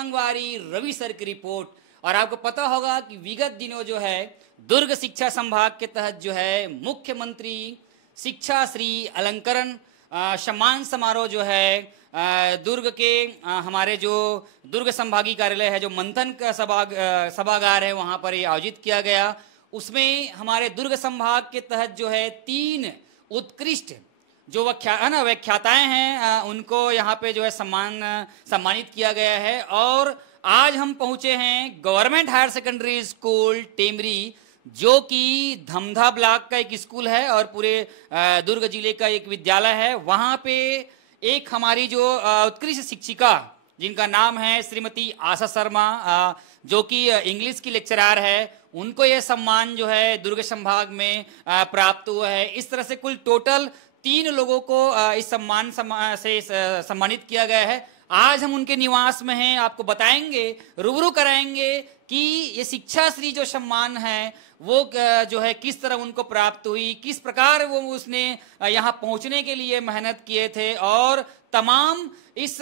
संगवारी रवि सर की रिपोर्ट। और आपको पता होगा कि विगत दिनों जो है दुर्ग शिक्षा संभाग के तहत जो है मुख्यमंत्री शिक्षा श्री अलंकरण सम्मान समारोह जो है दुर्ग के हमारे जो दुर्ग संभागीय कार्यालय है, जो मंथन का सभागार है, वहाँ पर ये आयोजित किया गया। उसमें हमारे दुर्ग संभाग के तहत जो है 3 उत्कृष्ट जो व्याख्याताएं हैं उनको यहाँ पे जो है सम्मानित किया गया है। और आज हम पहुँचे हैं government higher secondary school Temri, जो कि धमधा ब्लॉक का एक स्कूल है और पूरे दुर्ग जिले का एक विद्यालय है। वहाँ पे एक हमारी जो उत्कृष्ट शिक्षिका जिनका नाम है श्रीमती आशा शर्मा, जो कि इंग्लिश की लेक्चरार है, उनको यह सम्मान जो है दुर्ग संभाग में प्राप्त हुआ है। इस तरह से कुल टोटल 3 लोगों को इस सम्मान से सम्मानित किया गया है। आज हम उनके निवास में हैं, आपको बताएंगे, रूबरू कराएंगे कि ये शिक्षा श्री जो सम्मान है वो जो है किस तरह उनको प्राप्त हुई, किस प्रकार वो उसने यहाँ पहुँचने के लिए मेहनत किए थे, और तमाम इस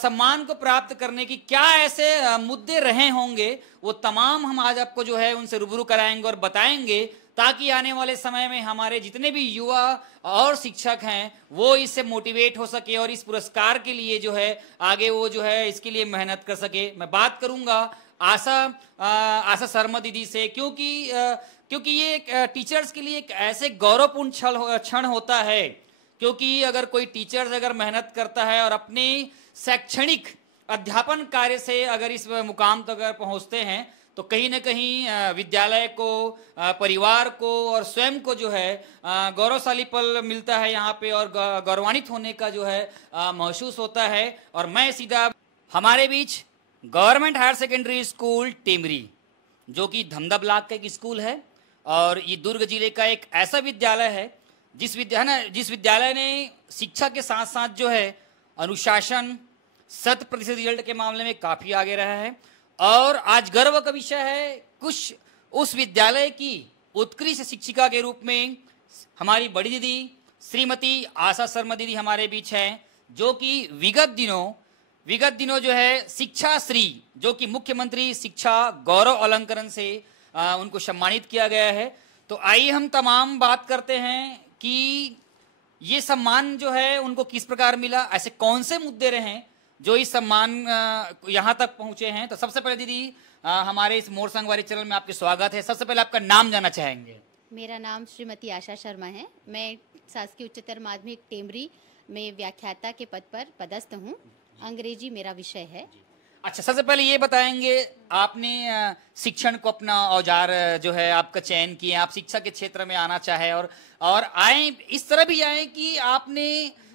सम्मान को प्राप्त करने की क्या ऐसे मुद्दे रहे होंगे, वो तमाम हम आज आपको जो है उनसे रूबरू कराएंगे और बताएंगे, ताकि आने वाले समय में हमारे जितने भी युवा और शिक्षक हैं वो इससे मोटिवेट हो सके और इस पुरस्कार के लिए जो है आगे वो जो है इसके लिए मेहनत कर सके। मैं बात करूंगा आशा शर्मा दीदी से, क्योंकि ये एक टीचर्स के लिए एक ऐसे गौरवपूर्ण क्षण होता है, क्योंकि अगर कोई टीचर्स अगर मेहनत करता है और अपने शैक्षणिक अध्यापन कार्य से अगर इस मुकाम तक अगर पहुंचते हैं, तो कहीं ना कहीं विद्यालय को, परिवार को और स्वयं को जो है गौरवशाली पल मिलता है यहाँ पे, और गौरवान्वित होने का जो है महसूस होता है। और मैं सीधा हमारे बीच government higher secondary school Temri, जो कि धमधा ब्लॉक का एक स्कूल है और ये दुर्ग जिले का एक ऐसा विद्यालय है जिस विद्यालय ने शिक्षा के साथ साथ जो है अनुशासन, 100% रिजल्ट के मामले में काफ़ी आगे रहा है। और आज गर्व का विषय है कुछ उस विद्यालय की उत्कृष्ट शिक्षिका के रूप में हमारी बड़ी दीदी श्रीमती आशा शर्मा दीदी हमारे बीच हैं, जो कि विगत दिनों जो है शिक्षा श्री, जो कि मुख्यमंत्री शिक्षा गौरव अलंकरण से उनको सम्मानित किया गया है। तो आइए हम तमाम बात करते हैं कि ये सम्मान जो है उनको किस प्रकार मिला, ऐसे कौन से मुद्दे रहे जो इस सम्मान यहाँ तक पहुँचे हैं। तो सबसे पहले दीदी हमारे इस मोर संगवारी चैनल में आपके स्वागत है। सबसे पहले आपका नाम जानना चाहेंगे। मेरा नाम श्रीमती आशा शर्मा है। मैं शासकीय उच्चतर माध्यमिक टेमरी में व्याख्याता के पद पर पदस्थ हूँ। अंग्रेजी मेरा विषय है। अच्छा, सबसे पहले ये बताएंगे, आपने शिक्षण को अपना औजार जो है आपका चयन किए, आप शिक्षा के क्षेत्र में आना चाहे और आए, इस तरह भी आए कि आपने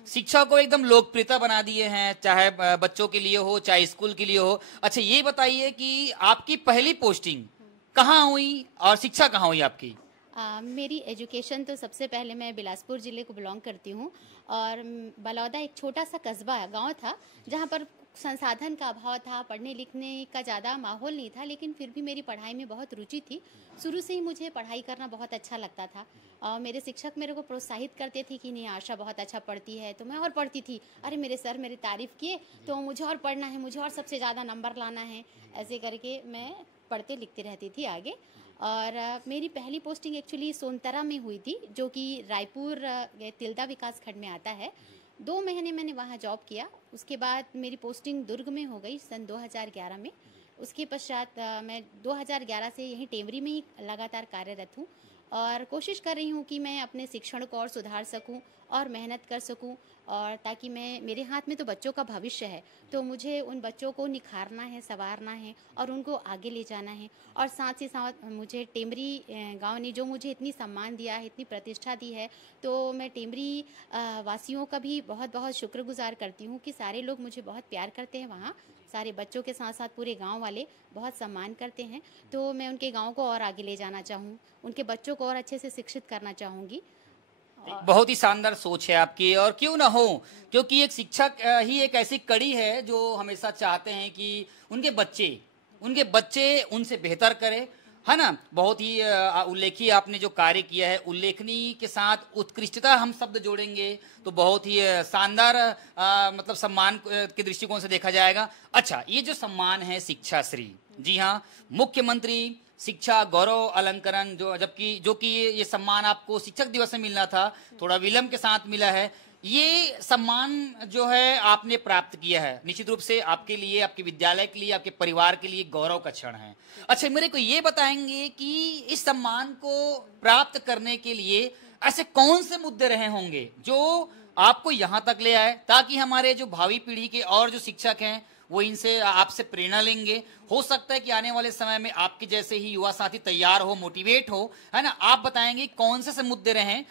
शिक्षा को एकदम लोकप्रियता बना दिए हैं, चाहे बच्चों के लिए हो चाहे स्कूल के लिए हो। अच्छा, ये बताइए कि आपकी पहली पोस्टिंग कहाँ हुई और शिक्षा कहाँ हुई आपकी? मेरी एजुकेशन तो सबसे पहले मैं बिलासपुर ज़िले को बिलोंग करती हूँ, और बलौदा एक छोटा सा कस्बा गांव था जहाँ पर संसाधन का अभाव था, पढ़ने लिखने का ज़्यादा माहौल नहीं था, लेकिन फिर भी मेरी पढ़ाई में बहुत रुचि थी। शुरू से ही मुझे पढ़ाई करना बहुत अच्छा लगता था और मेरे शिक्षक मेरे को प्रोत्साहित करते थे कि नहीं आशा बहुत अच्छा पढ़ती है, तो मैं और पढ़ती थी। अरे मेरे सर मेरी तारीफ़ किए तो मुझे और पढ़ना है, मुझे और सबसे ज़्यादा नंबर लाना है, ऐसे करके मैं पढ़ते लिखती रहती थी आगे। और मेरी पहली पोस्टिंग एक्चुअली सोनतरा में हुई थी, जो कि रायपुर तिल्दा विकास खंड में आता है। 2 महीने मैंने वहाँ जॉब किया। उसके बाद मेरी पोस्टिंग दुर्ग में हो गई सन 2011 में। उसके पश्चात मैं 2011 से यहीं टेमरी में ही लगातार कार्यरत हूँ और कोशिश कर रही हूँ कि मैं अपने शिक्षण को और सुधार सकूँ और मेहनत कर सकूँ, और ताकि मेरे हाथ में तो बच्चों का भविष्य है, तो मुझे उन बच्चों को निखारना है, संवारना है और उनको आगे ले जाना है। और साथ ही साथ मुझे टेमरी गांव ने जो मुझे इतनी सम्मान दिया है, इतनी प्रतिष्ठा दी है, तो मैं टेमरी वासियों का भी बहुत बहुत शुक्रगुजार करती हूँ कि सारे लोग मुझे बहुत प्यार करते हैं। वहाँ सारे बच्चों के साथ साथ पूरे गांव वाले बहुत सम्मान करते हैं। तो मैं उनके गांव को और आगे ले जाना चाहूँ, उनके बच्चों को और अच्छे से शिक्षित करना चाहूँगी। बहुत ही शानदार सोच है आपकी, और क्यों ना हो, क्योंकि एक शिक्षक ही एक ऐसी कड़ी है जो हमेशा चाहते हैं कि उनके बच्चे उनसे बेहतर करें। है ना, बहुत ही उल्लेखीय आपने जो कार्य किया है। उल्लेखनीय के साथ उत्कृष्टता हम शब्द जोड़ेंगे तो बहुत ही शानदार मतलब सम्मान के दृष्टिकोण से देखा जाएगा। अच्छा, ये जो सम्मान है शिक्षा श्री, जी हाँ, मुख्यमंत्री शिक्षा गौरव अलंकरण, जो कि ये सम्मान आपको शिक्षक दिवस में मिलना था, थोड़ा विलंब के साथ मिला है। ये सम्मान जो है आपने प्राप्त किया है, निश्चित रूप से आपके लिए, आपके विद्यालय के लिए, आपके परिवार के लिए गौरव का क्षण है। अच्छा, मेरे को ये बताएंगे कि इस सम्मान को प्राप्त करने के लिए ऐसे कौन से मुद्दे रहे होंगे जो आपको यहाँ तक ले आए, ताकि हमारे जो भावी पीढ़ी के और जो शिक्षक हैं वो इनसे आपसे प्रेरणा लेंगे। हो सकता है कि आने वाले समय में आपके जैसे ही युवा साथी तैयार हो, मोटिवेट हो, है ना। आप बताएंगे कौन से मुद्दे रहे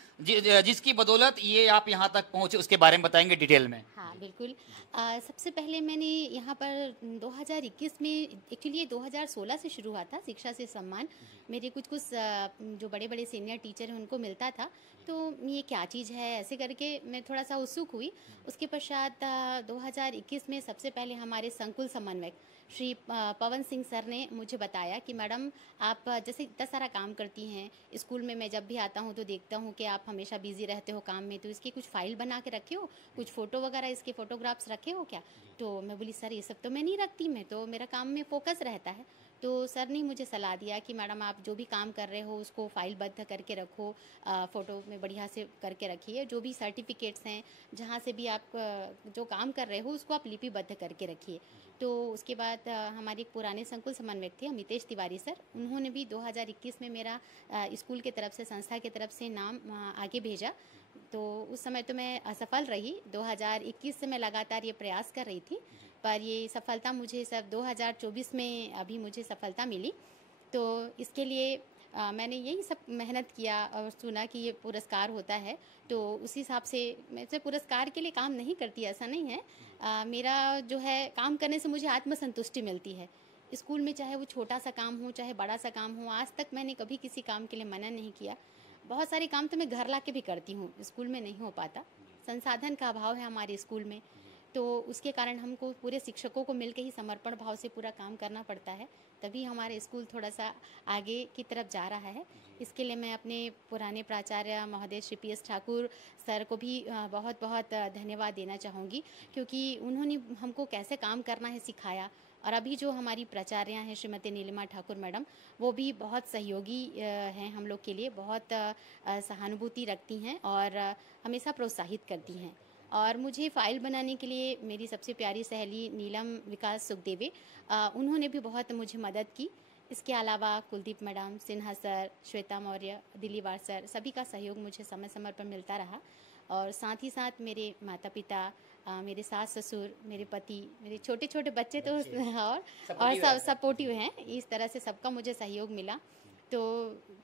जिसकी बदौलत ये आप यहाँ तक पहुंचे, उसके बारे में बताएंगे डिटेल में। हाँ बिल्कुल। सबसे पहले मैंने यहाँ पर 2021 में, एक्चुअली ये 2016 से शुरू हुआ था शिक्षा से सम्मान। मेरे कुछ जो बड़े बड़े सीनियर टीचर हैं उनको मिलता था, तो ये क्या चीज़ है ऐसे करके मैं थोड़ा सा उत्सुक हुई। उसके पश्चात 2021 में सबसे पहले हमारे संकुल समन्वयक श्री पवन सिंह सर ने मुझे बताया कि मैडम आप जैसे इतना सारा काम करती हैं स्कूल में, मैं जब भी आता हूँ तो देखता हूँ कि आप हमेशा बिजी रहते हो काम में, तो इसकी कुछ फाइल बना के रखे हो, कुछ फ़ोटो वगैरह इसके फ़ोटोग्राफ्स रखे हो क्या? तो मैं बोली सर ये सब तो मैं नहीं रखती, मैं तो मेरा काम में फोकस रहता है। तो सर ने मुझे सलाह दिया कि मैडम आप जो भी काम कर रहे हो उसको फाइलबद्ध करके रखो, फ़ोटो में बढ़िया से करके रखिए, जो भी सर्टिफिकेट्स हैं जहाँ से भी आप जो काम कर रहे हो उसको आप लिपिबद्ध करके रखिए। तो उसके बाद हमारे एक पुराने संकुल समन्वयक थे अमितेश तिवारी सर, उन्होंने भी 2021 में मेरा स्कूल की तरफ से, संस्था की तरफ से नाम आगे भेजा। तो उस समय तो मैं असफल रही। 2021 से मैं लगातार ये प्रयास कर रही थी, पर ये सफलता मुझे सब 2024 में अभी मुझे सफलता मिली। तो इसके लिए मैंने यही सब मेहनत किया और सुना कि ये पुरस्कार होता है, तो उसी हिसाब से मैं सिर्फ पुरस्कार के लिए काम नहीं करती, ऐसा नहीं है। मेरा जो है काम करने से मुझे आत्मसंतुष्टि मिलती है। स्कूल में चाहे वो छोटा सा काम हो चाहे बड़ा सा काम हो, आज तक मैंने कभी किसी काम के लिए मना नहीं किया। बहुत सारे काम तो मैं घर ला के भी करती हूँ, स्कूल में नहीं हो पाता, संसाधन का अभाव है हमारे स्कूल में, तो उसके कारण हमको पूरे शिक्षकों को मिलकर ही समर्पण भाव से पूरा काम करना पड़ता है, तभी हमारे स्कूल थोड़ा सा आगे की तरफ जा रहा है। इसके लिए मैं अपने पुराने प्राचार्य महोदय श्री PS ठाकुर सर को भी बहुत बहुत धन्यवाद देना चाहूँगी, क्योंकि उन्होंने हमको कैसे काम करना है सिखाया। और अभी जो हमारी प्राचार्य हैं श्रीमती नीलिमा ठाकुर मैडम, वो भी बहुत सहयोगी हैं हम लोग के लिए, बहुत सहानुभूति रखती हैं और हमेशा प्रोत्साहित करती हैं। और मुझे फ़ाइल बनाने के लिए मेरी सबसे प्यारी सहेली नीलम विकास सुखदेवे, उन्होंने भी बहुत मुझे मदद की। इसके अलावा Kuldeep madam, Sinha sir, Shweta Maurya, Diliwar sir, सभी का सहयोग मुझे समय समय पर मिलता रहा। और साथ ही साथ मेरे माता पिता, मेरे सास ससुर, मेरे पति, मेरे छोटे छोटे बच्चे तो और सब सपोर्टिव हैं। इस तरह से सबका मुझे सहयोग मिला, तो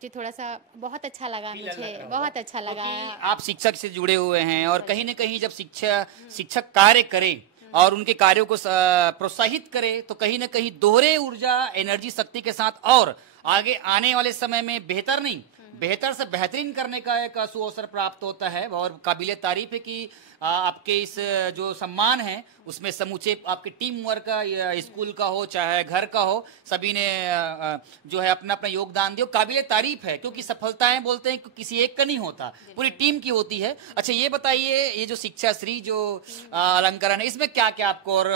जो थोड़ा सा बहुत अच्छा लगा, मुझे बहुत अच्छा लगा। आप शिक्षक से जुड़े हुए हैं और कहीं न कहीं जब शिक्षक कार्य करे और उनके कार्यों को प्रोत्साहित करे, तो कहीं न कहीं दोहरे ऊर्जा, एनर्जी, शक्ति के साथ और आगे आने वाले समय में बेहतर से बेहतरीन करने का एक सुअवसर प्राप्त होता है। और काबिले तारीफ है कि आपके इस जो सम्मान है उसमें समूचे आपके टीम वर्क का, स्कूल का हो चाहे घर का हो, सभी ने जो है अपना अपना योगदान दिया। काबिले तारीफ है, क्योंकि सफलताएं बोलते हैं कि किसी एक का नहीं होता, पूरी टीम की होती है। अच्छा, ये बताइए, ये जो शिक्षा श्री जो अलंकरण है, इसमें क्या क्या आपको और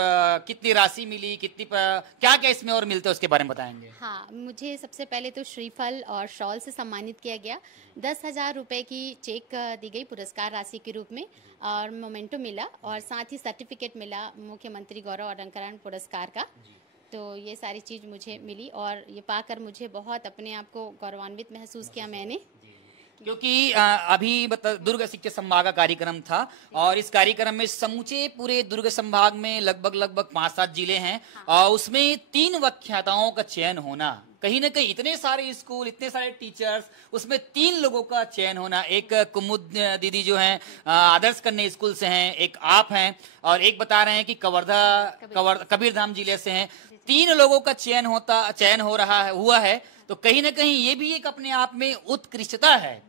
कितनी राशि मिली, क्या क्या इसमें और मिलता है, उसके बारे में बताएंगे। हाँ, मुझे सबसे पहले तो श्रीफल और शॉल से सम्मानित किया गया। 10,000 रुपए की चेक दी गई पुरस्कार राशि के रूप में, और मोमेंटो मिला, और साथ ही सर्टिफिकेट मिला मुख्यमंत्री गौरव अलंकरण पुरस्कार का। तो ये सारी चीज़ मुझे मिली और ये पाकर मुझे बहुत अपने आप को गौरवान्वित महसूस किया मैंने, क्योंकि अभी दुर्ग शिक्षा संभाग का कार्यक्रम था और इस कार्यक्रम में समूचे पूरे दुर्ग संभाग में लगभग 5-7 जिले हैं और उसमें 3 व्याख्याताओं का चयन होना, कहीं ना कहीं इतने सारे स्कूल, इतने सारे टीचर्स, उसमें 3 लोगों का चयन होना। एक कुमुद दीदी जो हैं आदर्श कन्या स्कूल से हैं, एक आप हैं और एक बता रहे हैं कि कबीरधाम जिले से हैं। 3 लोगों का चयन हुआ है, तो कहीं ना कहीं ये भी एक अपने आप में उत्कृष्टता है,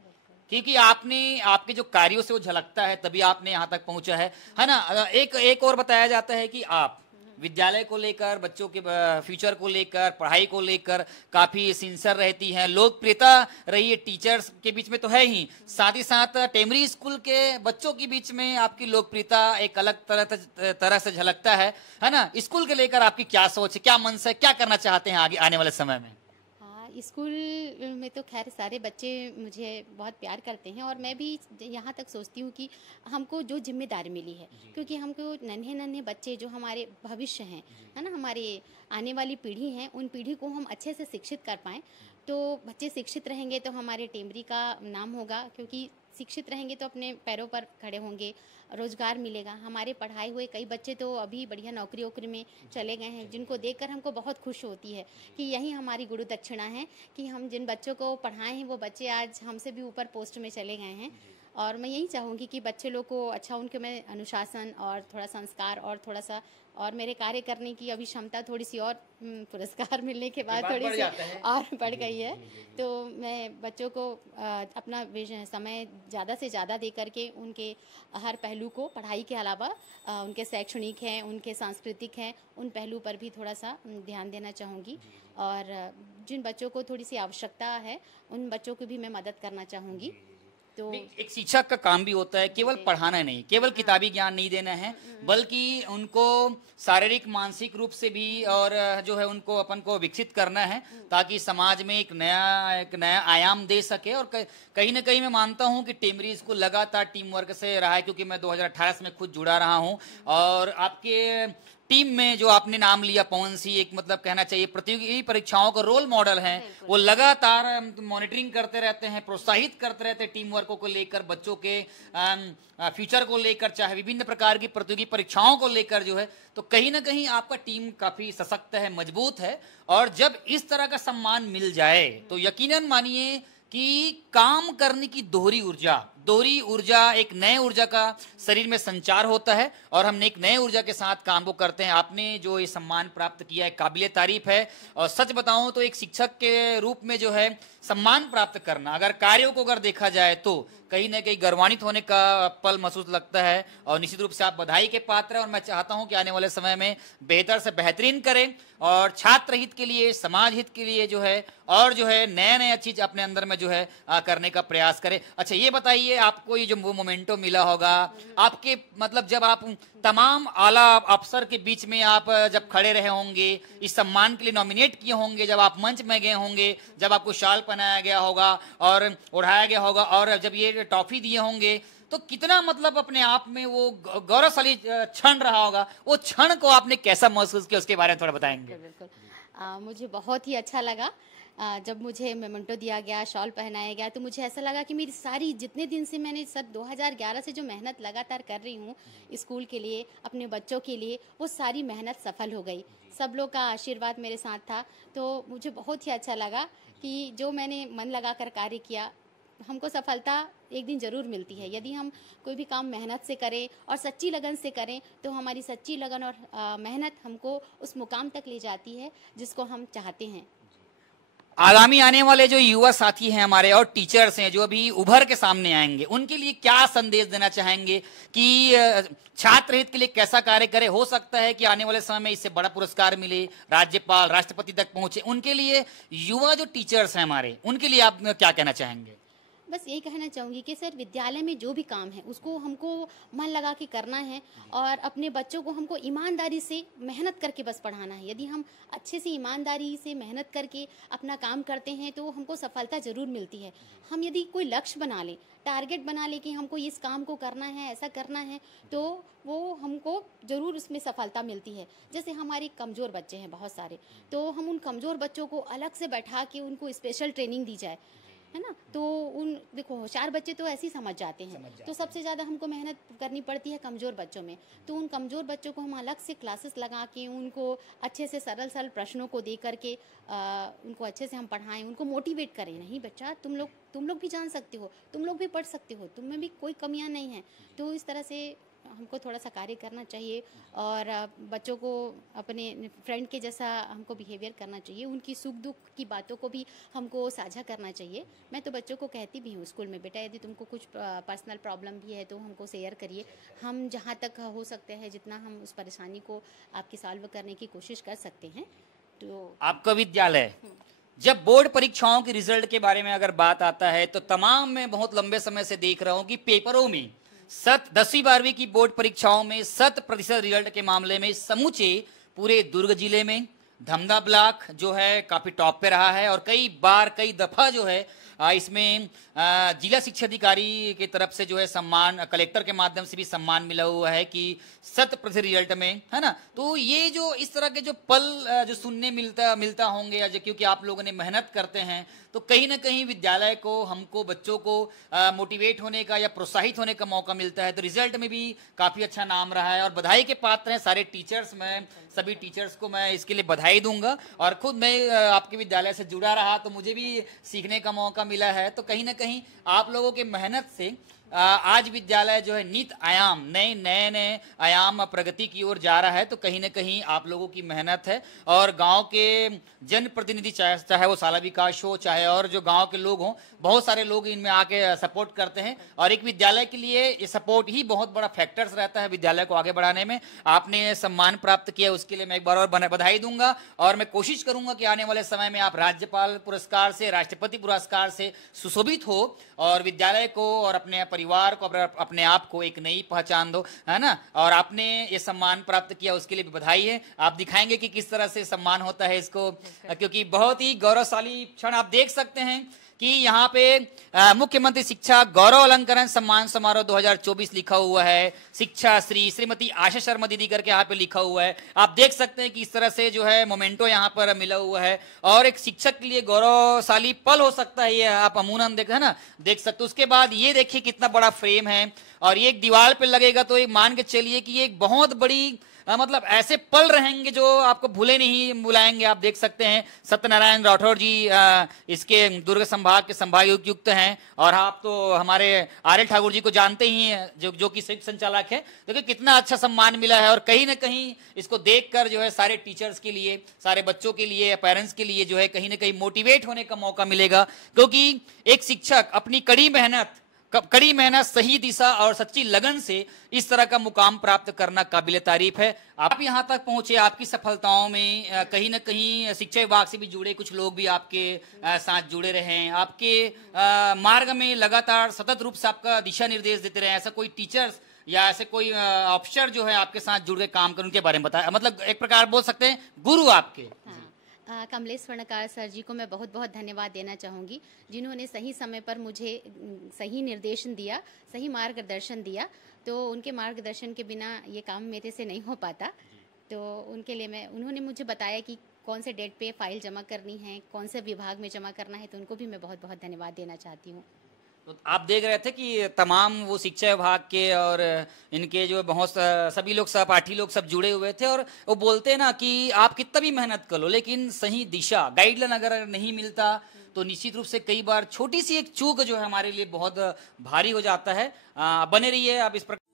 क्योंकि आपके जो कार्यों से वो झलकता है, तभी आपने यहाँ तक पहुंचा है ना। एक और बताया जाता है कि आप विद्यालय को लेकर, बच्चों के फ्यूचर को लेकर, पढ़ाई को लेकर काफी सिंसियर रहती हैं, लोकप्रियता रही है टीचर्स के बीच में तो है ही, साथ ही साथ टेमरी स्कूल के बच्चों के बीच में आपकी लोकप्रियता एक अलग तरह से झलकता है ना। स्कूल के लेकर आपकी क्या सोच है, क्या मन से, क्या करना चाहते हैं आगे आने वाले समय में? स्कूल में तो खैर सारे बच्चे मुझे बहुत प्यार करते हैं, और मैं भी यहाँ तक सोचती हूँ कि हमको जो जिम्मेदारी मिली है, क्योंकि हमको नन्हे नन्हे बच्चे जो हमारे भविष्य हैं, है ना, हमारे आने वाली पीढ़ी हैं, उन पीढ़ी को हम अच्छे से शिक्षित कर पाएँ। तो बच्चे शिक्षित रहेंगे तो हमारे टेमरी का नाम होगा, क्योंकि शिक्षित रहेंगे तो अपने पैरों पर खड़े होंगे, रोजगार मिलेगा। हमारे पढ़ाए हुए कई बच्चे तो अभी बढ़िया नौकरी वोकरी में चले गए हैं, जिनको देखकर हमको बहुत खुश होती है कि यही हमारी गुरु दक्षिणा है कि हम जिन बच्चों को पढ़ाए हैं वो बच्चे आज हमसे भी ऊपर पोस्ट में चले गए हैं। और मैं यही चाहूँगी कि बच्चे लोग को अच्छा, उनके में अनुशासन और थोड़ा संस्कार और थोड़ा सा और मेरे कार्य करने की अभी क्षमता थोड़ी सी और पुरस्कार मिलने के बाद थोड़ी सी और बढ़ गई है। तो मैं बच्चों को अपना समय ज़्यादा से ज़्यादा दे करके उनके हर पहलू को, पढ़ाई के अलावा उनके शैक्षणिक हैं, उनके सांस्कृतिक हैं, उन पहलू पर भी थोड़ा सा ध्यान देना चाहूँगी। और जिन बच्चों को थोड़ी सी आवश्यकता है उन बच्चों को भी मैं मदद करना चाहूँगी। तो एक शिक्षक का काम भी होता है केवल पढ़ाना नहीं, केवल किताबी ज्ञान नहीं देना है, बल्कि उनको शारीरिक मानसिक रूप से भी और जो है उनको अपन को विकसित करना है, ताकि समाज में एक नया आयाम दे सके। और कहीं ना कहीं मैं मानता हूं कि टेमरी स्कूल लगातार टीम वर्क से रहा है, क्योंकि मैं 2018 से खुद जुड़ा रहा हूं, और आपके टीम में जो आपने नाम लिया पवन सिंह, एक मतलब कहना चाहिए प्रतियोगी परीक्षाओं का रोल मॉडल है। वो लगातार मॉनिटरिंग करते रहते हैं, प्रोत्साहित करते रहते हैं टीम वर्कों को लेकर, बच्चों के फ्यूचर को लेकर, चाहे विभिन्न प्रकार की प्रतियोगी परीक्षाओं को लेकर जो है। तो कहीं ना कहीं आपका टीम काफी सशक्त है, मजबूत है, और जब इस तरह का सम्मान मिल जाए तो यकीनन मानिए कि काम करने की दोहरी ऊर्जा, एक नए ऊर्जा का शरीर में संचार होता है, और हमने एक नए ऊर्जा के साथ काम को करते हैं। आपने जो ये सम्मान प्राप्त किया है काबिले तारीफ है, और सच बताऊं तो एक शिक्षक के रूप में जो है सम्मान प्राप्त करना, अगर कार्यों को अगर देखा जाए तो कहीं ना कहीं गर्वान्वित होने का पल महसूस लगता है, और निश्चित रूप से आप बधाई के पात्र हैं। और मैं चाहता हूं कि आने वाले समय में बेहतर से बेहतरीन करें, और छात्र हित के लिए, समाज हित के लिए जो है, और जो है नया चीज अपने अंदर में जो है करने का प्रयास करें। अच्छा, ये बताइए, आपको ये जो वो मोमेंटो मिला होगा, आपके मतलब जब आप तमाम आला अफसर के बीच में आप जब खड़े रहे होंगे, इस सम्मान के लिए नॉमिनेट किए होंगे, जब आप मंच में गए होंगे, जब आपको शाल पहनाया गया होगा और ओढ़ाया गया होगा, और जब ये टॉफी दिए होंगे, तो कितना मतलब अपने आप में वो गौरवशाली क्षण रहा होगा। वो क्षण को आपने कैसा महसूस किया, उसके बारे में थोड़ा बताएंगे? बिल्कुल, मुझे बहुत ही अच्छा लगा। जब मुझे मेमेंटो दिया गया, शॉल पहनाया गया, तो मुझे ऐसा लगा कि मेरी सारी जितने दिन से मैंने 2011 से जो मेहनत लगातार कर रही हूँ स्कूल के लिए, अपने बच्चों के लिए, वो सारी मेहनत सफल हो गई। सब लोग का आशीर्वाद मेरे साथ था, तो मुझे बहुत ही अच्छा लगा कि जो मैंने मन लगाकर कार्य किया, हमको सफलता एक दिन जरूर मिलती है। यदि हम कोई भी काम मेहनत से करें और सच्ची लगन से करें, तो हमारी सच्ची लगन और मेहनत हमको उस मुकाम तक ले जाती है जिसको हम चाहते हैं। आगामी आने वाले जो युवा साथी हैं हमारे और टीचर्स हैं जो अभी उभर के सामने आएंगे, उनके लिए क्या संदेश देना चाहेंगे कि छात्र हित के लिए कैसा कार्य करें? हो सकता है कि आने वाले समय में इससे बड़ा पुरस्कार मिले, राज्यपाल, राष्ट्रपति तक पहुंचे। उनके लिए युवा जो टीचर्स हैं हमारे, उनके लिए आप क्या कहना चाहेंगे? बस यही कहना चाहूँगी कि सर, विद्यालय में जो भी काम है उसको हमको मन लगा के करना है, और अपने बच्चों को हमको ईमानदारी से मेहनत करके बस पढ़ाना है। यदि हम अच्छे से ईमानदारी से मेहनत करके अपना काम करते हैं तो हमको सफलता ज़रूर मिलती है। हम यदि कोई लक्ष्य बना लें, टारगेट बना लें कि हमको इस काम को करना है, ऐसा करना है, तो वो हमको ज़रूर उसमें सफलता मिलती है। जैसे हमारे कमज़ोर बच्चे हैं बहुत सारे, तो हम उन कमज़ोर बच्चों को अलग से बैठा के उनको स्पेशल ट्रेनिंग दी जाए, है ना। तो देखो, होशियार बच्चे तो ऐसे ही समझ जाते हैं, तो सबसे ज़्यादा हमको मेहनत करनी पड़ती है कमज़ोर बच्चों में। तो उन कमज़ोर बच्चों को हम अलग से क्लासेस लगा के उनको अच्छे से सरल प्रश्नों को दे करके उनको अच्छे से हम पढ़ाएं, उनको मोटिवेट करें। नहीं बच्चा, तुम लोग भी जान सकते हो, तुम लोग भी पढ़ सकते हो, तुम में भी कोई कमियां नहीं है। तो इस तरह से हमको थोड़ा सा कार्य करना चाहिए और बच्चों को अपने फ्रेंड के जैसा हमको बिहेवियर करना चाहिए। उनकी सुख दुख की बातों को भी हमको साझा करना चाहिए। मैं तो बच्चों को कहती भी हूँ स्कूल में, बेटा यदि तुमको कुछ पर्सनल प्रॉब्लम भी है तो हमको शेयर करिए, हम जहाँ तक हो सकते हैं जितना हम उस परेशानी को आपकी सॉल्व करने की कोशिश कर सकते हैं। तो आपका विद्यालय जब बोर्ड परीक्षाओं के रिजल्ट के बारे में अगर बात आता है तो तमाम मैं बहुत लंबे समय से देख रहा हूं कि पेपरों में 10वीं 12वीं की बोर्ड परीक्षाओं में 100% रिजल्ट के मामले में समूचे पूरे दुर्ग जिले में धमधा ब्लॉक जो है काफी टॉप पे रहा है और कई दफा जो है इसमें जिला शिक्षा अधिकारी की तरफ से जो है सम्मान, कलेक्टर के माध्यम से भी सम्मान मिला हुआ है कि 100% रिजल्ट में, है ना। तो ये जो इस तरह के जो पल जो सुनने मिलता होंगे, या क्योंकि आप लोगों ने मेहनत करते हैं तो कहीं ना कहीं विद्यालय को, हमको, बच्चों को मोटिवेट होने का या प्रोत्साहित होने का मौका मिलता है। तो रिजल्ट में भी काफी अच्छा नाम रहा है और बधाई के पात्र हैं सारे टीचर्स। मैं सभी टीचर्स को मैं इसके लिए बधाई दूंगा और खुद मैं आपके विद्यालय से जुड़ा रहा तो मुझे भी सीखने का मौका मिला है। तो कहीं ना कहीं आप लोगों के मेहनत से आज विद्यालय जो है नित आयाम, नए आयाम प्रगति की ओर जा रहा है। तो कहीं ना कहीं आप लोगों की मेहनत है और गांव के जनप्रतिनिधि, चाहे वो शाला विकास हो, चाहे और जो गांव के लोग हों, बहुत सारे लोग इनमें आके सपोर्ट करते हैं और एक विद्यालय के लिए ये सपोर्ट ही बहुत बड़ा फैक्टर्स रहता है विद्यालय को आगे बढ़ाने में। आपने सम्मान प्राप्त किया, उसके लिए मैं एक बार और बधाई दूंगा और मैं कोशिश करूंगा कि आने वाले समय में आप राज्यपाल पुरस्कार से, राष्ट्रपति पुरस्कार से सुशोभित हो और विद्यालय को और अपने परिवार को, अपने आप को एक नई पहचान दो, है ना। और आपने ये सम्मान प्राप्त किया उसके लिए भी बधाई है। आप दिखाएंगे कि किस तरह से सम्मान होता है इसको, क्योंकि बहुत ही गौरवशाली क्षण आप देख सकते हैं कि यहाँ पे मुख्यमंत्री शिक्षा गौरव अलंकरण सम्मान समारोह 2024 लिखा हुआ है, शिक्षा श्रीमती आशा शर्मा दीदी करके यहाँ पे लिखा हुआ है। आप देख सकते हैं कि इस तरह से जो है मोमेंटो यहाँ पर मिला हुआ है और एक शिक्षक के लिए गौरवशाली पल हो सकता है ये, आप अमूनन देख सकते हो। उसके बाद ये देखिए कितना बड़ा फ्रेम है और ये एक दीवार पे लगेगा तो एक मान के चलिए कि ये एक बहुत बड़ी मतलब ऐसे पल रहेंगे जो आपको भुलाएंगे। आप देख सकते हैं सत्यनारायण राठौर जी इसके दुर्ग संभाग के संभागायुक्त हैं और आप तो हमारे आर एल ठाकुर जी को जानते ही हैं जो कि संयुक्त संचालक है। देखिए कितना अच्छा सम्मान मिला है और कहीं ना कहीं इसको देखकर जो है सारे टीचर्स के लिए, सारे बच्चों के लिए, पेरेंट्स के लिए जो है कहीं ना कहीं मोटिवेट होने का मौका मिलेगा, क्योंकि एक शिक्षक अपनी कड़ी मेहनत, सही दिशा और सच्ची लगन से इस तरह का मुकाम प्राप्त करना काबिल तारीफ है। आप यहाँ तक पहुंचे, आपकी सफलताओं में कहीं ना कहीं शिक्षा विभाग से भी जुड़े कुछ लोग भी आपके साथ जुड़े रहे हैं, आपके मार्ग में लगातार सतत रूप से आपका दिशा निर्देश देते रहे। ऐसा कोई टीचर्स या ऐसे कोई अफसर जो है आपके साथ जुड़ के काम कर, उनके बारे में बताया, मतलब एक प्रकार बोल सकते हैं गुरु आपके। कमलेश स्वर्णकार सर जी को मैं बहुत बहुत धन्यवाद देना चाहूँगी, जिन्होंने सही समय पर मुझे सही निर्देशन दिया, सही मार्गदर्शन दिया। तो उनके मार्गदर्शन के बिना ये काम मेरे से नहीं हो पाता। तो उनके लिए उन्होंने मुझे बताया कि कौन से डेट पे फाइल जमा करनी है, कौन से विभाग में जमा करना है, तो उनको भी मैं बहुत बहुत धन्यवाद देना चाहती हूँ। तो आप देख रहे थे कि तमाम वो शिक्षा विभाग के और इनके जो बहुत सभी लोग, सहपाठी लोग सब जुड़े हुए थे और वो बोलते हैं ना कि आप कितना भी मेहनत कर लो लेकिन सही दिशा, गाइडलाइन अगर नहीं मिलता तो निश्चित रूप से कई बार छोटी सी एक चूक जो है हमारे लिए बहुत भारी हो जाता है। बने रहिए आप इस प्रकार।